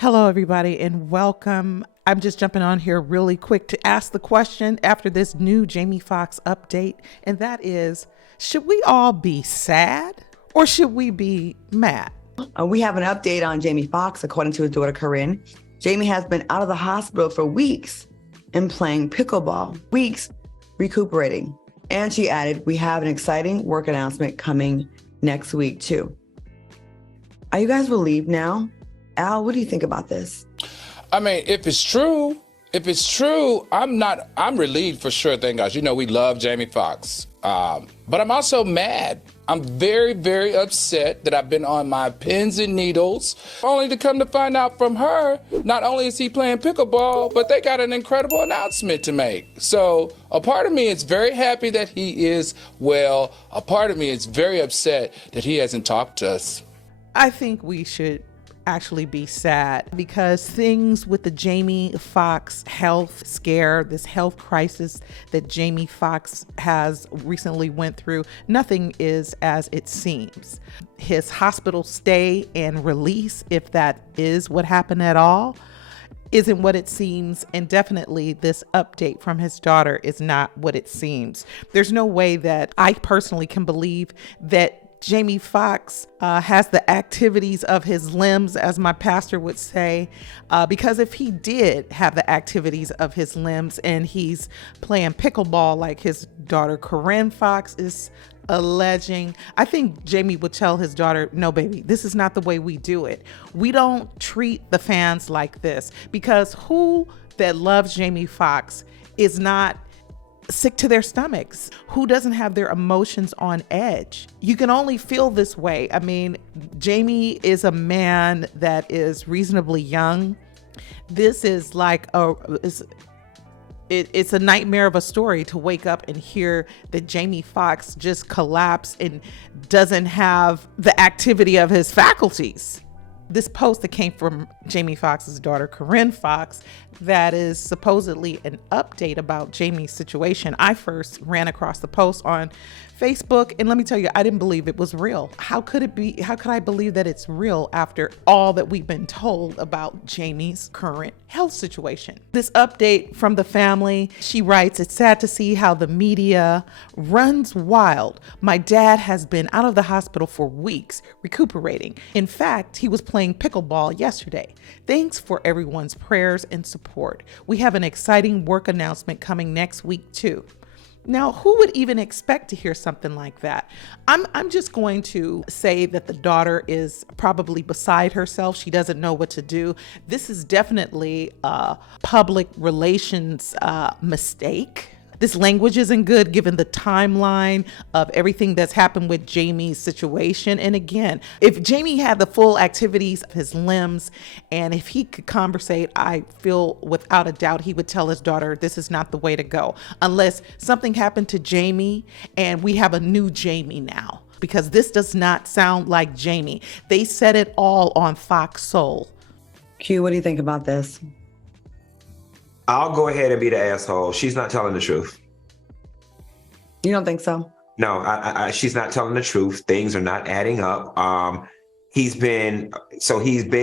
Hello, everybody, and welcome. I'm just jumping on here really quick to ask the question after this new Jamie FOXX update, and that is, should we all be sad or should we be mad? We have an update on Jamie FOXX. According to his daughter, Corinne, Jamie has been out of the hospital for weeks and playing pickleball, weeks recuperating. And she added, we have an exciting work announcement coming next week, too. Are you guys relieved now? Al, what do you think about this? I mean, if it's true, I'm relieved for sure, thank gosh. You know, we love Jamie FOXX. But I'm also mad. I'm very, very upset that I've been on my pins and needles, only to come to find out from her, not only is he playing pickleball, but they got an incredible announcement to make. So a part of me is very happy that he is well. A part of me is very upset that he hasn't talked to us. I think we should actually be sad because things with the Jamie FOXX health scare, this health crisis that Jamie FOXX has recently went through, nothing is as it seems. His hospital stay and release, if that is what happened at all, isn't what it seems, and definitely this update from his daughter is not what it seems. There's no way that I personally can believe that Jamie FOXX has the activities of his limbs, as my pastor would say, because if he did have the activities of his limbs and he's playing pickleball like his daughter Corinne FOXX is alleging, I think Jamie would tell his daughter, no, baby, this is not the way we do it. We don't treat the fans like this, because who that loves Jamie FOXX is not sick to their stomachs? Who doesn't have their emotions on edge? You can only feel this way. I mean, Jamie is a man that is reasonably young. This is like it's a nightmare of a story to wake up and hear that Jamie FOXX just collapsed and doesn't have the activity of his faculties. This post that came from Jamie FOXX's daughter, Corinne FOXX, that is supposedly an update about Jamie's situation. I first ran across the post on Facebook, and let me tell you, I didn't believe it was real. How could it be? How could I believe that it's real after all that we've been told about Jamie's current health situation? This update from the family, she writes, it's sad to see how the media runs wild. My dad has been out of the hospital for weeks, recuperating. In fact, he was playing pickleball yesterday. Thanks for everyone's prayers and support. We have an exciting work announcement coming next week too. Now, who would even expect to hear something like that? I'm just going to say that the daughter is probably beside herself. She doesn't know what to do. This is definitely a public relations mistake. This language isn't good given the timeline of everything that's happened with Jamie's situation. And again, if Jamie had the full activities of his limbs and if he could conversate, I feel without a doubt he would tell his daughter, this is not the way to go. Unless something happened to Jamie and we have a new Jamie now. Because this does not sound like Jamie. They said it all on Fox Soul. Q, what do you think about this? I'll go ahead and be the asshole. She's not telling the truth. You don't think so? No, she's not telling the truth. Things are not adding up. He's been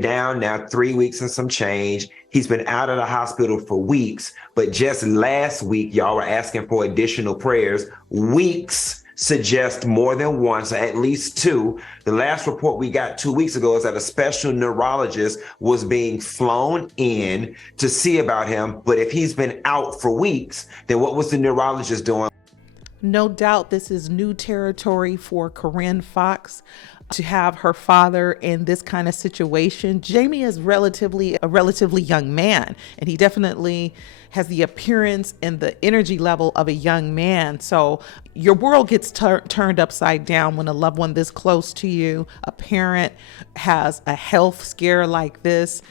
down now 3 weeks and some change. He's been out of the hospital for weeks, but just last week, y'all were asking for additional prayers. Weeks suggest more than one, so at least two. The last report we got 2 weeks ago is that a special neurologist was being flown in to see about him. But if he's been out for weeks, then what was the neurologist doing? No doubt this is new territory for Corinne FOXX to have her father in this kind of situation. Jamie is a relatively young man, and he definitely has the appearance and the energy level of a young man. So your world gets turned upside down when a loved one this close to you, a parent, has a health scare like this.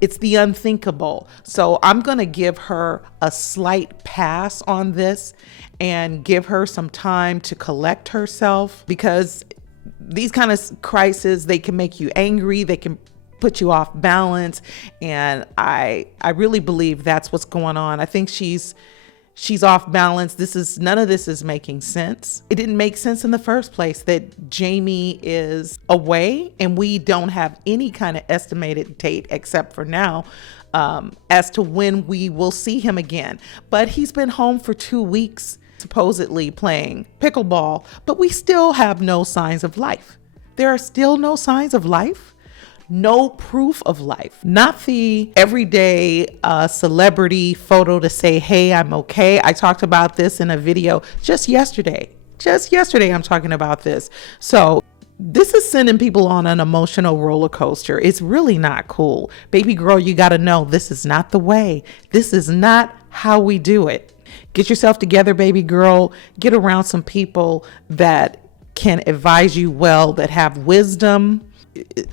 It's the unthinkable. So I'm going to give her a slight pass on this and give her some time to collect herself, because these kind of crises, they can make you angry. They can put you off balance. And I really believe that's what's going on. I think she's she's off balance. None of this is making sense. It didn't make sense in the first place that Jamie is away and we don't have any kind of estimated date except for now as to when we will see him again. But he's been home for 2 weeks, supposedly playing pickleball, but we still have no signs of life. There are still no signs of life. No proof of life, not the everyday celebrity photo to say, hey, I'm okay. I talked about this in a video just yesterday. I'm talking about this. So this is sending people on an emotional roller coaster. It's really not cool. Baby girl, you got to know this is not the way. This is not how we do it. Get yourself together, baby girl. Get around some people that can advise you well, that have wisdom.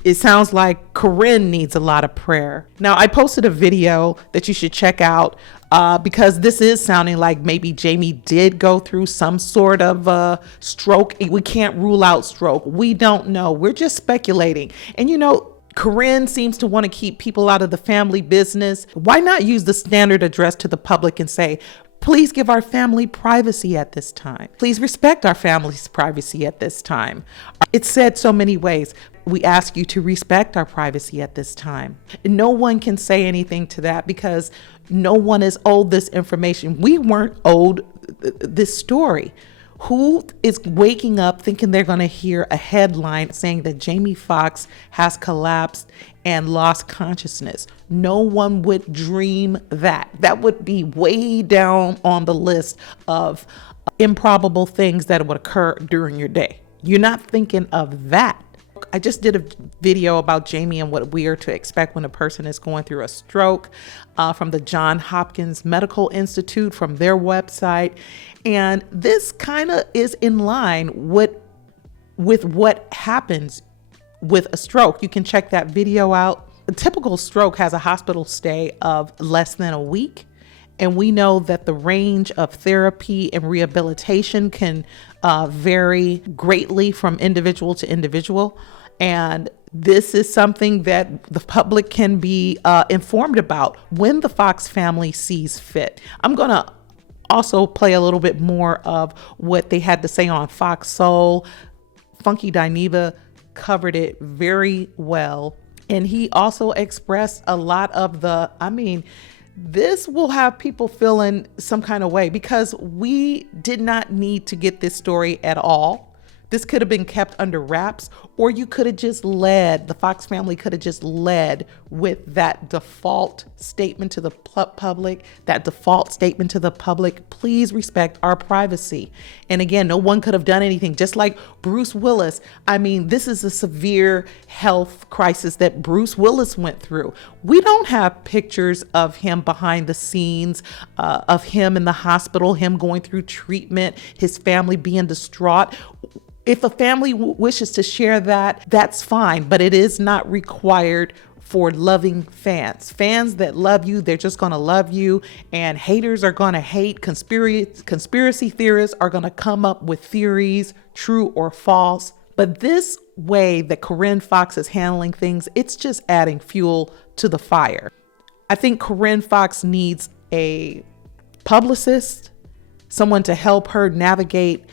It sounds like Corinne needs a lot of prayer. Now, I posted a video that you should check out because this is sounding like maybe Jamie did go through some sort of stroke. We can't rule out stroke. We don't know. We're just speculating. And Corinne seems to want to keep people out of the family business. Why not use the standard address to the public and say, please give our family privacy at this time. Please respect our family's privacy at this time. It's said so many ways. We ask you to respect our privacy at this time. No one can say anything to that because no one is owed this information. We weren't owed this story. Who is waking up thinking they're going to hear a headline saying that Jamie FOXX has collapsed and lost consciousness? No one would dream that. That would be way down on the list of improbable things that would occur during your day. You're not thinking of that. I just did a video about Jamie and what we are to expect when a person is going through a stroke from the Johns Hopkins Medical Institute, from their website. And this kind of is in line with what happens with a stroke. You can check that video out. A typical stroke has a hospital stay of less than a week. And we know that the range of therapy and rehabilitation can vary greatly from individual to individual. And this is something that the public can be informed about when the FOXX family sees fit. I'm going to also play a little bit more of what they had to say on Fox Soul. Funky Dineva covered it very well. And he also expressed a lot of this will have people feeling some kind of way because we did not need to get this story at all. This could have been kept under wraps, or the FOXX family could have just led with that default statement to the public, please respect our privacy. And again, no one could have done anything, just like Bruce Willis. This is a severe health crisis that Bruce Willis went through. We don't have pictures of him behind the scenes, of him in the hospital, him going through treatment, his family being distraught. If a family wishes to share that, that's fine, but it is not required for loving fans. Fans that love you, they're just going to love you, and haters are going to hate. Conspiracy theorists are going to come up with theories, true or false. But this way that Corinne FOXX is handling things, it's just adding fuel to the fire. I think Corinne FOXX needs a publicist, someone to help her navigate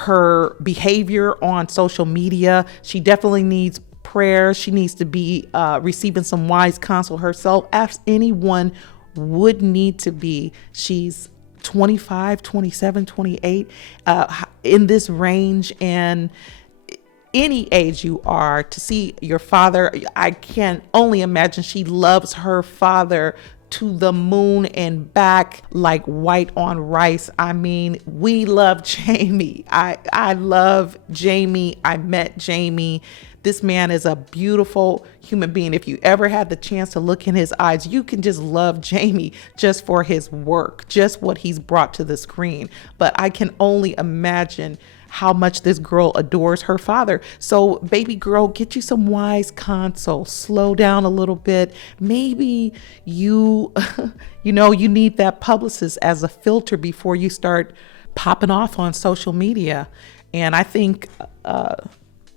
her behavior on social media. She definitely needs prayer. She needs to be receiving some wise counsel herself, as anyone would need to be. She's 25, 27, 28, in this range, and any age you are, to see your father, I can only imagine she loves her father to the moon and back like white on rice. We love Jamie. I love Jamie. I met Jamie. This man is a beautiful human being. If you ever had the chance to look in his eyes, you can just love Jamie just for his work, just what he's brought to the screen. But I can only imagine how much this girl adores her father. So baby girl, get you some wise counsel, slow down a little bit. Maybe you need that publicist as a filter before you start popping off on social media. And I think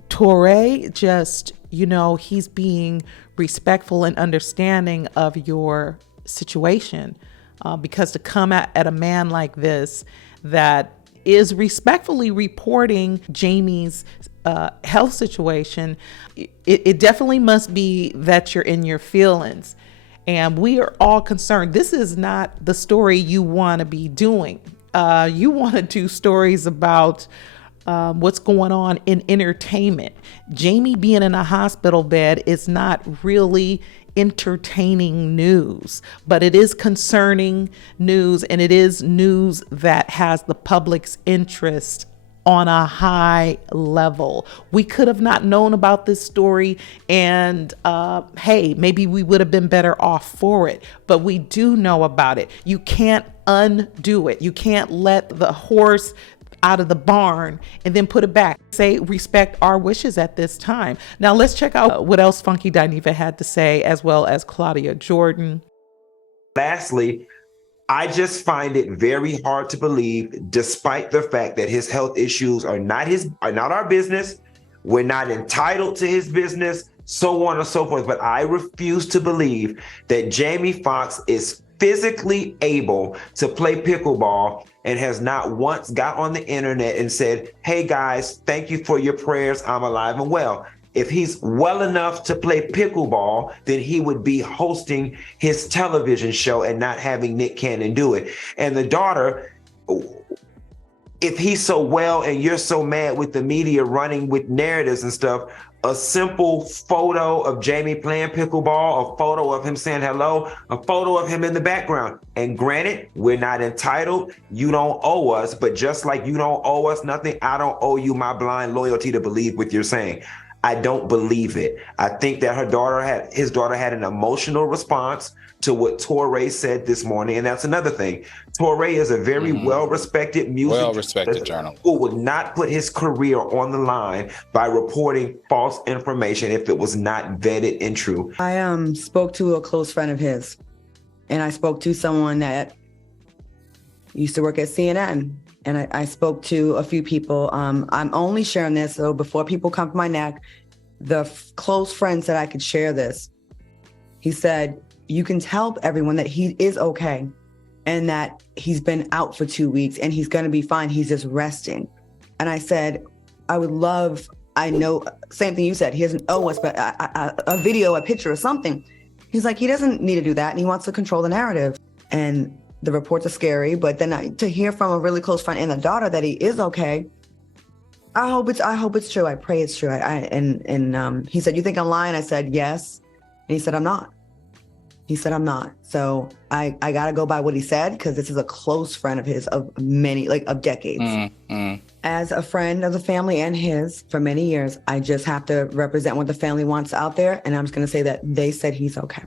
Torre just, he's being respectful and understanding of your situation. because to come at a man like this that is respectfully reporting Jamie's health situation, it definitely must be that you're in your feelings. And we are all concerned. This is not the story you want to be doing. You want to do stories about what's going on in entertainment. Jamie being in a hospital bed is not really entertaining news, but it is concerning news, and it is news that has the public's interest on a high level. We could have not known about this story, and hey, maybe we would have been better off for it, but we do know about it. You can't undo it. You can't let the horse out of the barn and then put it back. Say, respect our wishes at this time. Now let's check out what else Funky Dineva had to say, as well as Claudia Jordan. Lastly, I just find it very hard to believe, despite the fact that his health issues are not our business. We're not entitled to his business, so on and so forth. But I refuse to believe that Jamie FOXX is physically able to play pickleball and has not once got on the internet and said, "Hey guys, thank you for your prayers. I'm alive and well." If he's well enough to play pickleball, then he would be hosting his television show and not having Nick Cannon do it. And the daughter, if he's so well and you're so mad with the media running with narratives and stuff, a simple photo of Jamie playing pickleball, a photo of him saying hello, a photo of him in the background. And granted, we're not entitled. You don't owe us, but just like you don't owe us nothing, I don't owe you my blind loyalty to believe what you're saying. I don't believe it. I think that his daughter had an emotional response to what Torre said this morning. And that's another thing. Torre is a very well-respected journalist who would not put his career on the line by reporting false information if it was not vetted and true. I spoke to a close friend of his, and I spoke to someone that used to work at CNN. And I spoke to a few people. I'm only sharing this, so before people come for my neck, the close friend said I could share this. He said, you can tell everyone that he is okay and that he's been out for 2 weeks and he's going to be fine. He's just resting. And I said, I know, same thing you said, he doesn't owe us, but a video, a picture or something. He's like, he doesn't need to do that. And he wants to control the narrative. And the reports are scary, but then to hear from a really close friend and the daughter that he is okay, I hope it's true. I pray it's true. He said, you think I'm lying? I said, yes. And he said, I'm not. He said, I'm not. So I got to go by what he said, because this is a close friend of his of decades. As a friend of the family and his for many years, I just have to represent what the family wants out there. And I'm just going to say that they said he's okay.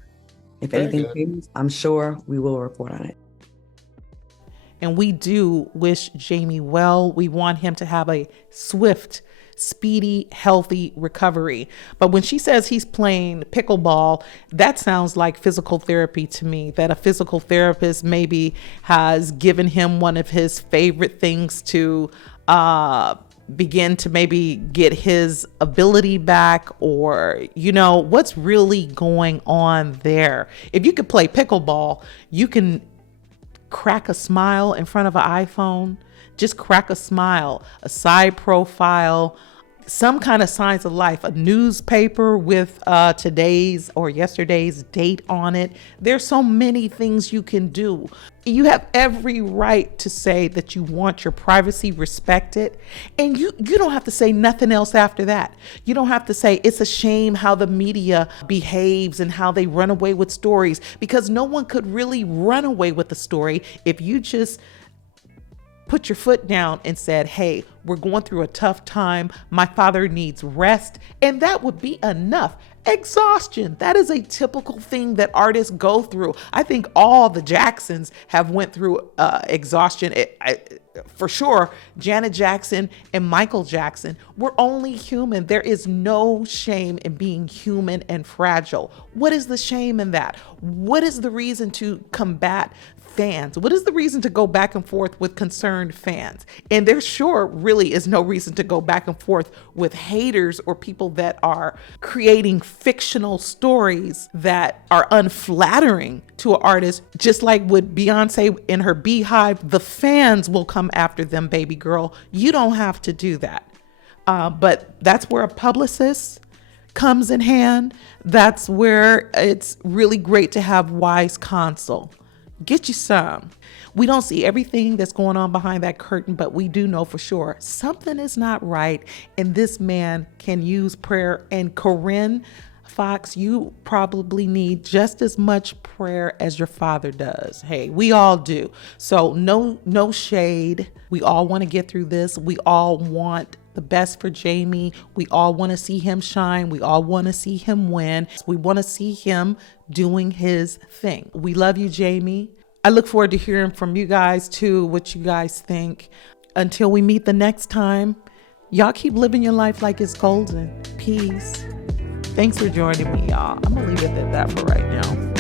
If anything changes, I'm sure we will report on it. And we do wish Jamie well. We want him to have a swift, speedy, healthy recovery. But when she says he's playing pickleball, that sounds like physical therapy to me, that a physical therapist maybe has given him one of his favorite things to begin to maybe get his ability back, or, what's really going on there. If you could play pickleball, you can crack a smile in front of an iPhone. Just crack a smile, a side profile, some kind of signs of life, a newspaper with today's or yesterday's date on it. There's so many things you can do. You have every right to say that you want your privacy respected, and you don't have to say nothing else after that. You don't have to say it's a shame how the media behaves and how they run away with stories, because no one could really run away with the story if you just put your foot down and said, hey, we're going through a tough time. My father needs rest. And that would be enough. Exhaustion. That is a typical thing that artists go through. I think all the Jacksons have went through exhaustion. For sure, Janet Jackson and Michael Jackson were only human. There is no shame in being human and fragile. What is the shame in that? What is the reason to combat fans? What is the reason to go back and forth with concerned fans? And there sure really is no reason to go back and forth with haters or people that are creating fictional stories that are unflattering to an artist. Just like with Beyonce in her Beehive, the fans will come after them, baby girl. You don't have to do that. But that's where a publicist comes in hand. That's where it's really great to have wise counsel. Get you some. We don't see everything that's going on behind that curtain, but we do know for sure something is not right. And this man can use prayer. And Corinne Fox, you probably need just as much prayer as your father does. Hey, we all do. So no shade. We all want to get through this. We all want the best for Jamie. We all want to see him shine. We all want to see him win. We want to see him doing his thing. We love you, Jamie. I look forward to hearing from you guys too, what you guys think. Until we meet the next time, y'all keep living your life like it's golden. Peace. Thanks for joining me, y'all. I'm gonna leave it at that for right now.